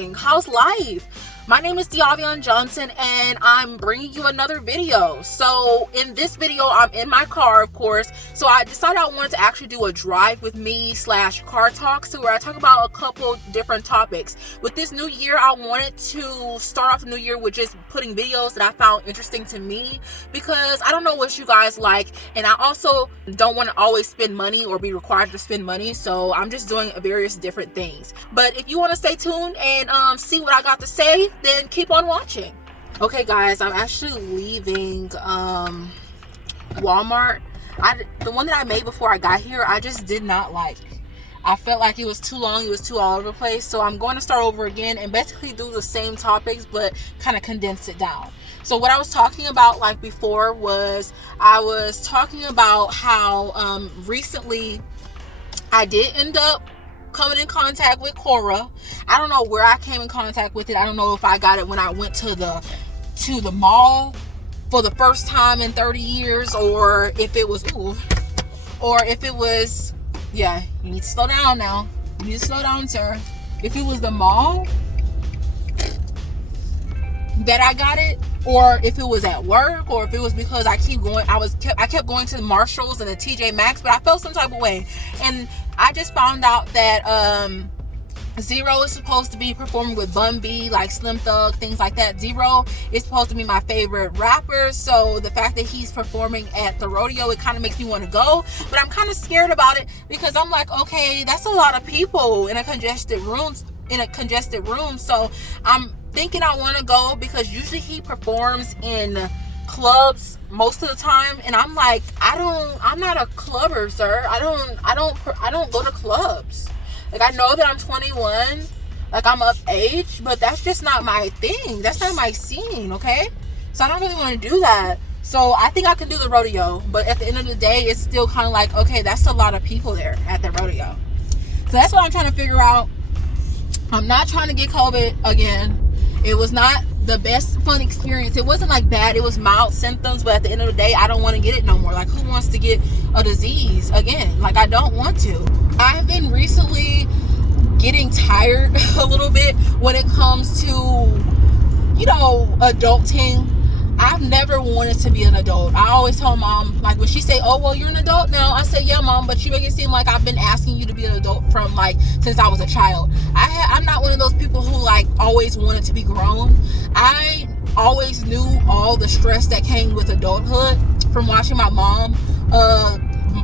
doing? How's life? My name is Diavion Johnson and I'm bringing you another video. So in this video, I'm in my car, of course. So I decided I wanted to actually do a drive with me / car talk. So where I talk about a couple different topics. With this new year, I wanted to start off the new year with just putting videos that I found interesting to me, because I don't know what you guys like. And I also don't want to always spend money or be required to spend money. So I'm just doing various different things. But if you want to stay tuned and see what I got to say, then keep on watching. Okay guys, I'm actually leaving Walmart. The one that I made before I got here, I just did not like. I felt like it was too long, it was too all over the place. So I'm going to start over again and basically do the same topics but kind of condense it down. So what I was talking about like before was I was talking about how recently I did end up coming in contact with Cora. I don't know where I came in contact with it. I don't know if I got it when I went to the mall for the first time in 30 years, or if it was yeah, you need to slow down now. You need to slow down, sir. If it was the mall that I got it, or if it was at work, or if it was because I kept going to the Marshalls and the TJ Maxx, but I felt some type of way. And I just found out that Zero is supposed to be performing with Bun B, like Slim Thug, things like that. Zero is supposed to be my favorite rapper, so the fact that he's performing at the rodeo, it kind of makes me want to go. But I'm kind of scared about it because I'm like, okay, that's a lot of people in a congested room. So I'm thinking I want to go because usually he performs in clubs most of the time, and I'm like, I'm not a clubber, sir. I don't go to clubs. Like, I know that I'm 21, like I'm of age, but that's just not my thing. That's not my scene, okay? So I don't really want to do that. So I think I can do the rodeo, but at the end of the day, it's still kind of like, okay, that's a lot of people there at the rodeo. So that's what I'm trying to figure out. I'm not trying to get COVID again. It was not the best fun experience. It wasn't like bad, it was mild symptoms, but at the end of the day, I don't want to get it no more. Like, who wants to get a disease again? Like, I don't want to. I've been recently getting tired a little bit when it comes to, adulting. I've never wanted to be an adult. I always tell mom, like, when she say, oh, well, you're an adult now, I say, yeah, mom, but you make it seem like I've been asking you to be an adult from, like, since I was a child. I'm not one of those people who, like, always wanted to be grown. I always knew all the stress that came with adulthood from watching my mom,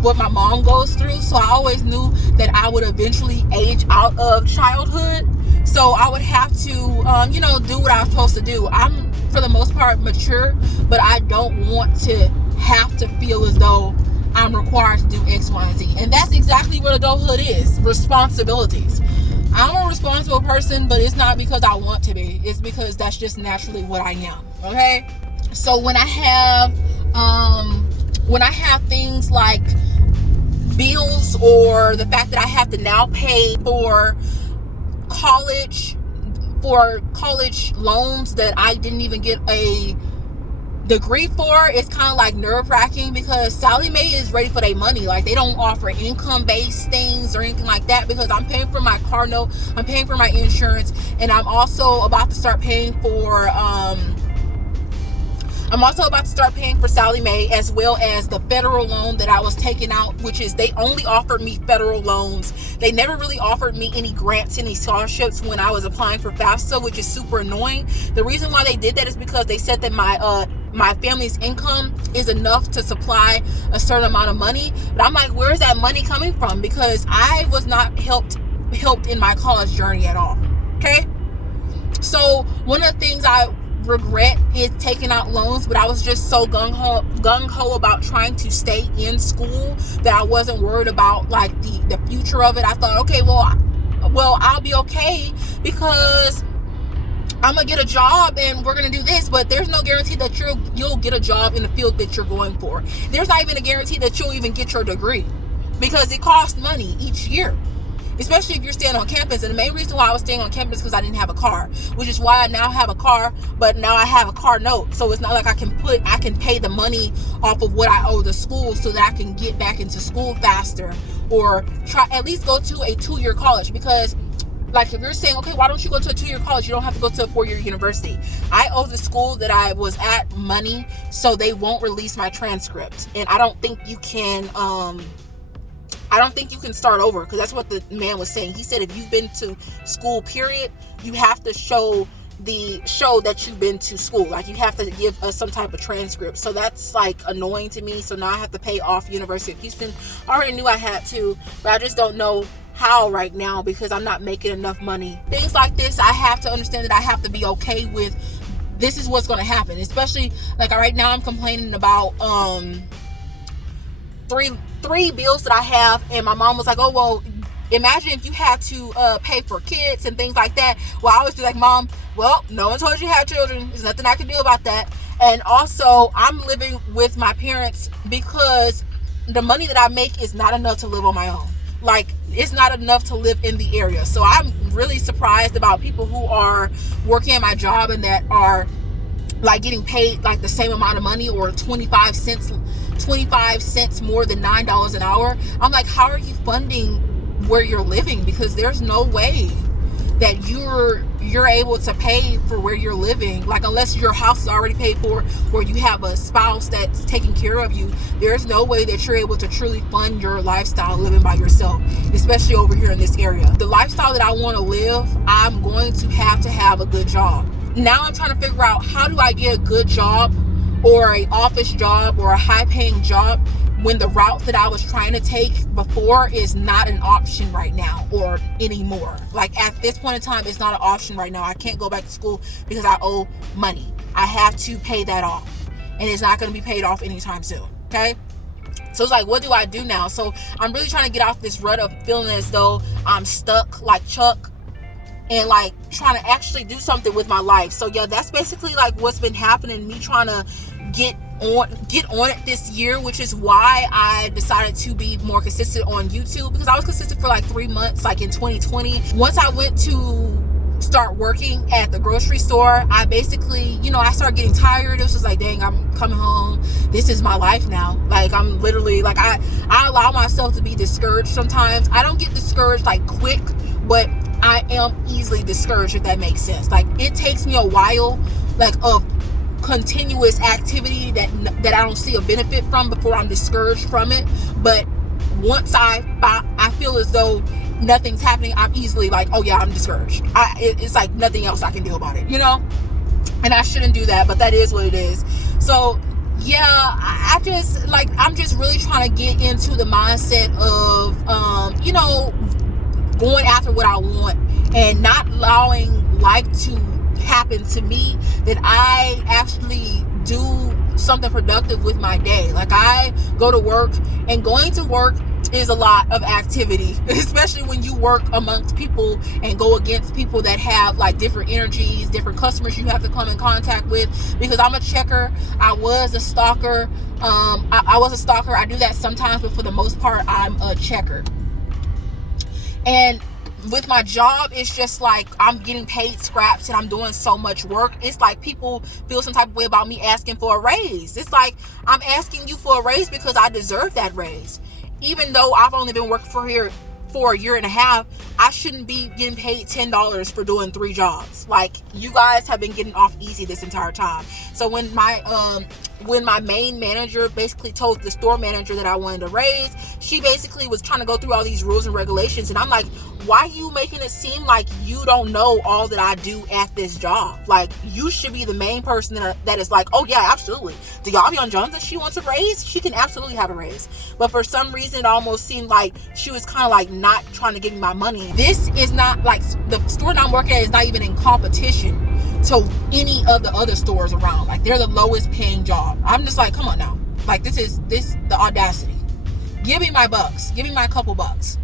what my mom goes through. So I always knew that I would eventually age out of childhood. So I would have to, do what I was supposed to do. I'm, for the most part, mature, but I don't want to have to feel as though I'm required to do X, Y, and Z. And that's exactly what adulthood is, responsibilities. I'm a responsible person, but it's not because I want to be. It's because that's just naturally what I am, okay? So when I have things like bills, or the fact that I have to now pay for college loans that I didn't even get a degree for, it's kind of like nerve-wracking, because Sally Mae is ready for their money. Like, they don't offer income-based things or anything like that, because I'm paying for my car note, I'm paying for my insurance, and I'm also about to start paying for Sally Mae, as well as the federal loan that I was taking out, which is, they only offered me federal loans. They never really offered me any grants, any scholarships when I was applying for FAFSA, which is super annoying. The reason why they did that is because they said that my family's income is enough to supply a certain amount of money. But I'm like, where is that money coming from? Because I was not helped in my college journey at all. Okay? So one of the things I regret is taking out loans, but I was just so gung-ho about trying to stay in school that I wasn't worried about, like, the future of it. I thought, okay, well I'll be okay because I'm gonna get a job and we're gonna do this. But there's no guarantee that you'll get a job in the field that you're going for. There's not even a guarantee that you'll even get your degree, because it costs money each year, especially if you're staying on campus. And the main reason why I was staying on campus is because I didn't have a car, which is why I now have a car, but now I have a car note. So it's not like I can pay the money off of what I owe the school so that I can get back into school faster, or try at least go to a 2-year college, because Like, if you're saying, okay, why don't you go to a 2-year college? You don't have to go to a 4-year university. I owe the school that I was at money, so they won't release my transcript. And I don't think you can start over, because that's what the man was saying. He said if you've been to school, period, you have to show that you've been to school. Like, you have to give us some type of transcript. So that's like annoying to me. So now I have to pay off University of Houston. I already knew I had to, but I just don't know how right now, because I'm not making enough money. Things like this, I have to understand that I have to be okay with. This is what's going to happen. Especially like right now, I'm complaining about three bills that I have, and my mom was like, oh, well, imagine if you had to pay for kids and things like that. Well, I always be like, Mom, well, no one told you to have children. There's nothing I can do about that. And also, I'm living with my parents because the money that I make is not enough to live on my own. Like, it's not enough to live in the area. So I'm really surprised about people who are working at my job and that are like getting paid like the same amount of money, or 25 cents more than $9 an hour. I'm like, how are you funding where you're living? Because there's no way that you're able to pay for where you're living. Like, unless your house is already paid for, or you have a spouse that's taking care of you, there's no way that you're able to truly fund your lifestyle living by yourself, especially over here in this area. The lifestyle that I want to live, I'm going to have a good job. Now I'm trying to figure out, how do I get a good job, or an office job, or a high paying job, when the route that I was trying to take before is not an option right now or anymore. Like, at this point in time, it's not an option right now. I can't go back to school because I owe money. I have to pay that off, and it's not going to be paid off anytime soon. Okay. So it's like, what do I do now? So I'm really trying to get off this rut of feeling as though I'm stuck like Chuck, and like trying to actually do something with my life. So yeah, that's basically like what's been happening. Me trying to get on it this year, which is why I decided to be more consistent on YouTube, because I was consistent for like 3 months, like in 2020. Once I went to start working at the grocery store, I basically, I started getting tired. It was just like, dang, I'm coming home. This is my life now. Like, I'm literally like, I allow myself to be discouraged sometimes. I don't get discouraged like quick, but I am easily discouraged, if that makes sense. Like, it takes me a while, like, of continuous activity that I don't see a benefit from before I'm discouraged from it. But once I feel as though nothing's happening, I'm easily like, oh yeah, I'm discouraged. It's like nothing else I can do about it, and I shouldn't do that, but that is what it is. So yeah, I'm just really trying to get into the mindset of going after what I want, and not allowing life to happen to me, that I actually do something productive with my day. Like, I go to work, and going to work is a lot of activity, especially when you work amongst people and go against people that have like different energies, different customers you have to come in contact with. Because I'm a checker, I was a stalker. I was a stalker. I do that sometimes, but for the most part, I'm a checker. And with my job, it's just like I'm getting paid scraps and I'm doing so much work. It's like people feel some type of way about me asking for a raise. It's like, I'm asking you for a raise because I deserve that raise. Even though I've only been working for a year and a half, I shouldn't be getting paid $10 for doing 3 jobs. Like, you guys have been getting off easy this entire time. So when my main manager basically told the store manager that I wanted a raise, she basically was trying to go through all these rules and regulations, and I'm like, why are you making it seem like you don't know all that I do at this job? Like, you should be the main person that is like, oh yeah, absolutely. Do y'all be on Jones that she wants a raise? She can absolutely have a raise. But for some reason, it almost seemed like she was kind of like not trying to give me my money. This is not like, the store that I'm working at is not even in competition to any of the other stores around. Like, they're the lowest paying job. I'm just like, come on now. Like, this the audacity. Give me my bucks. Give me my couple bucks.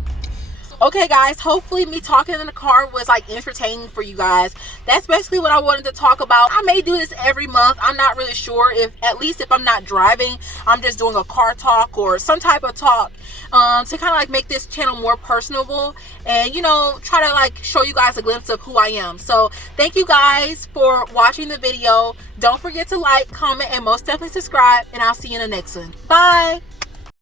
Okay guys, hopefully me talking in the car was like entertaining for you guys. That's basically what I wanted to talk about. I may do this every month. I'm not really sure, if at least if I'm not driving, I'm just doing a car talk or some type of talk to kind of like make this channel more personable and try to like show you guys a glimpse of who I am. So thank you guys for watching the video. Don't forget to like, comment, and most definitely subscribe, and I'll see you in the next one. Bye.